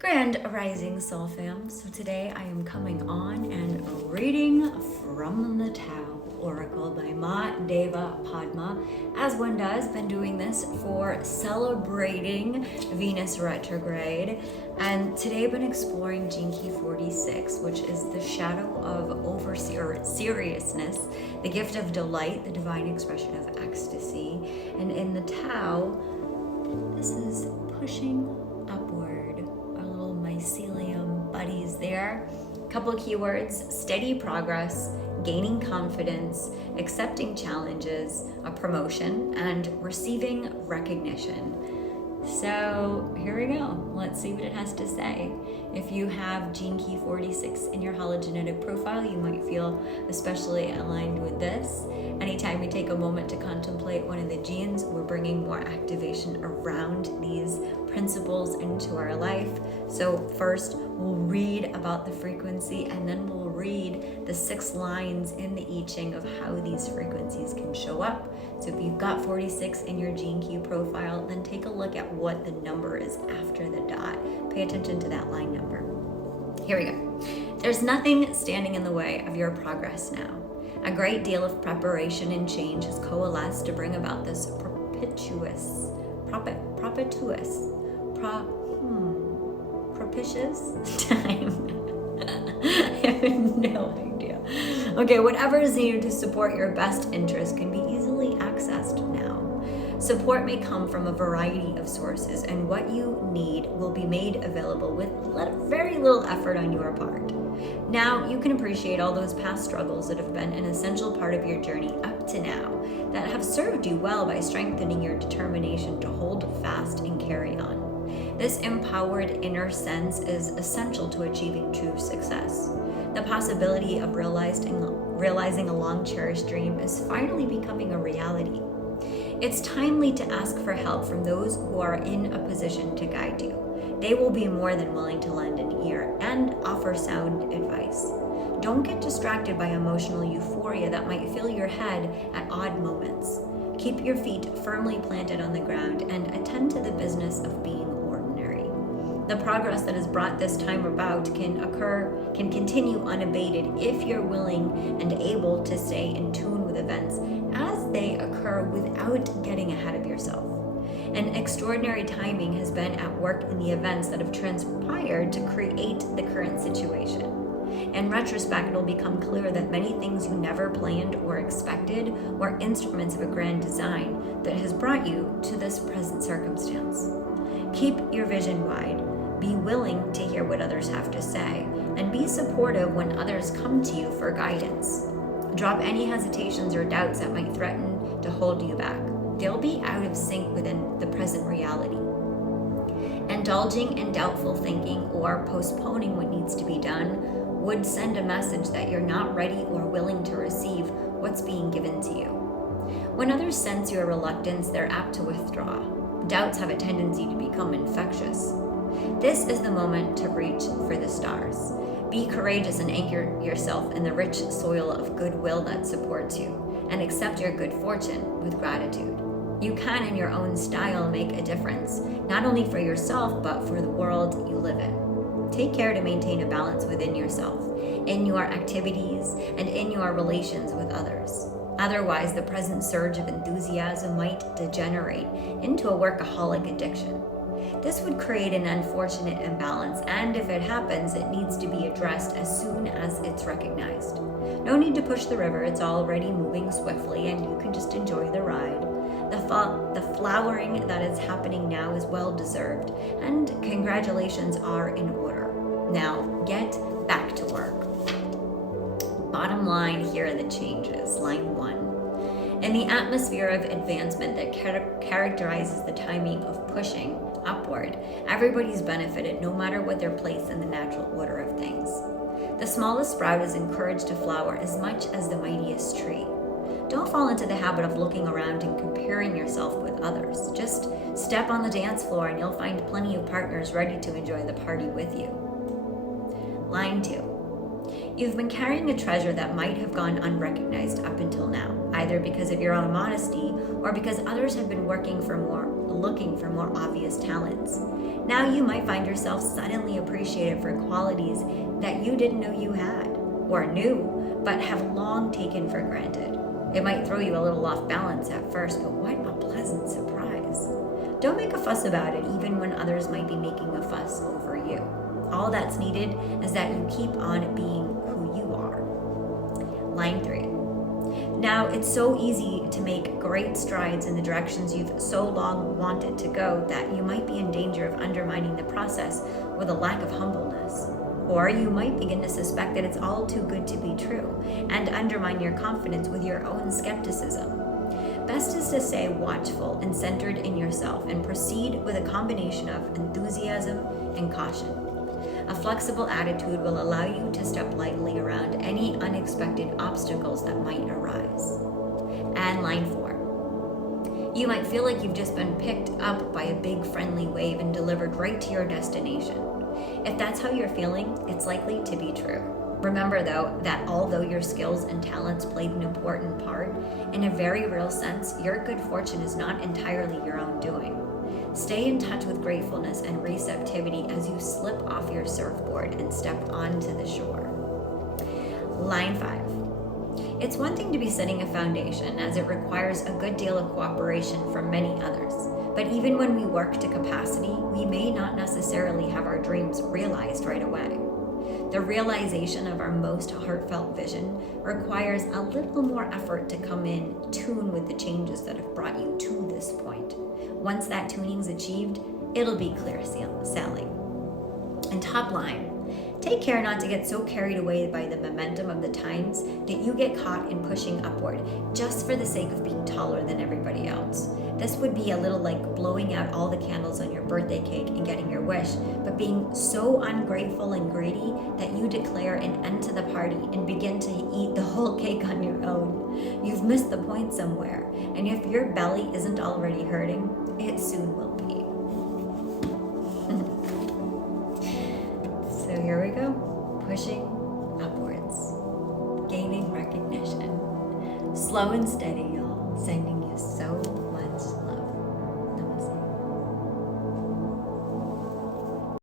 Grand Rising Soul Fam. So today I am coming on and reading from the Tao Oracle by Ma Deva Padma. As one does, been doing this for celebrating Venus retrograde. And today I've been exploring Jinki 46, which is the shadow of seriousness, the gift of delight, the divine expression of ecstasy. And in the Tao, this is pushing upward. Mycelium buddies there. Couple keywords: steady progress, gaining confidence, accepting challenges, a promotion, and receiving recognition. So here we go. Let's see what it has to say. If you have Gene Key 46 in your hologenetic profile, you might feel especially aligned with this. Anytime we take a moment to contemplate one of the genes, we're bringing more activation around these principles into our life. So first, we'll read about the frequency, and then we'll read the 6 lines in the I Ching of how these frequencies can show up. So if you've got 46 in your Gene Key profile, then take a look at what the number is after the dot. Pay attention to that line number. Here we go. There's nothing standing in the way of your progress now. A great deal of preparation and change has coalesced to bring about this propitious time. I have no idea. Okay, whatever is needed to support your best interest can be easily accessed now. Support may come from a variety of sources, and what you need will be made available with very little effort on your part. Now, you can appreciate all those past struggles that have been an essential part of your journey up to now, that have served you well by strengthening your determination to hold fast and carry on. This empowered inner sense is essential to achieving true success. The possibility of realizing a long-cherished dream is finally becoming a reality. It's timely to ask for help from those who are in a position to guide you. They will be more than willing to lend an ear and offer sound advice. Don't get distracted by emotional euphoria that might fill your head at odd moments. Keep your feet firmly planted on the ground and attend to the business of being ordinary. The progress that is brought this time about can continue unabated if you're willing and able to stay in tune with events as they occur without getting ahead of yourself. An extraordinary timing has been at work in the events that have transpired to create the current situation. In retrospect, it'll become clear that many things you never planned or expected were instruments of a grand design that has brought you to this present circumstance. Keep your vision wide, be willing to hear what others have to say, and be supportive when others come to you for guidance. Drop any hesitations or doubts that might threaten to hold you back. They'll be out of sync within the present reality. Indulging in doubtful thinking or postponing what needs to be done would send a message that you're not ready or willing to receive what's being given to you. When others sense your reluctance, they're apt to withdraw. Doubts have a tendency to become infectious. This is the moment to reach for the stars. Be courageous and anchor yourself in the rich soil of goodwill that supports you, and accept your good fortune with gratitude. You can, in your own style, make a difference, not only for yourself, but for the world you live in. Take care to maintain a balance within yourself, in your activities, and in your relations with others. Otherwise, the present surge of enthusiasm might degenerate into a workaholic addiction. This would create an unfortunate imbalance, and if it happens, it needs to be addressed as soon as it's recognized. No need to push the river, it's already moving swiftly, and you can just enjoy the ride. The flowering that is happening now is well deserved, and congratulations are in order. Now, get back to work. Bottom line, here are the changes. Line 1. In the atmosphere of advancement that characterizes the timing of pushing upward, everybody's benefited no matter what their place in the natural order of things. The smallest sprout is encouraged to flower as much as the mightiest tree. Don't fall into the habit of looking around and comparing yourself with others. Just step on the dance floor and you'll find plenty of partners ready to enjoy the party with you. Line 2. You've been carrying a treasure that might have gone unrecognized up until now, either because of your own modesty or because others have been working for more looking for more obvious talents. Now you might find yourself suddenly appreciated for qualities that you didn't know you had, or knew, but have long taken for granted. It might throw you a little off balance at first, but what a pleasant surprise. Don't make a fuss about it, even when others might be making a fuss over you. All that's needed is that you keep on being who you are. Line 3. Now, it's so easy to make great strides in the directions you've so long wanted to go that you might be in danger of undermining the process with a lack of humbleness. Or you might begin to suspect that it's all too good to be true and undermine your confidence with your own skepticism. Best is to stay watchful and centered in yourself and proceed with a combination of enthusiasm and caution. A flexible attitude will allow you to step lightly around any unexpected obstacles that might arise. And line 4. You might feel like you've just been picked up by a big friendly wave and delivered right to your destination. If that's how you're feeling, it's likely to be true. Remember, though, that although your skills and talents played an important part, in a very real sense, your good fortune is not entirely your own doing. Stay in touch with gratefulness and receptivity as you slip off your surfboard and step onto the shore. Line 5. It's one thing to be setting a foundation, as it requires a good deal of cooperation from many others. But even when we work to capacity, we may not necessarily have our dreams realized right away. The realization of our most heartfelt vision requires a little more effort to come in tune with the changes that have brought you to this point. Once that tuning's achieved, it'll be clear sailing. And top line, take care not to get so carried away by the momentum of the times that you get caught in pushing upward just for the sake of being taller than everybody else. This would be a little like blowing out all the candles on your birthday cake and getting your wish, but being so ungrateful and greedy that you declare an end to the party and begin to eat the whole cake on your own. You've missed the point somewhere, and if your belly isn't already hurting, it soon will be. So here we go, pushing upwards, gaining recognition. Slow and steady, y'all, sending you so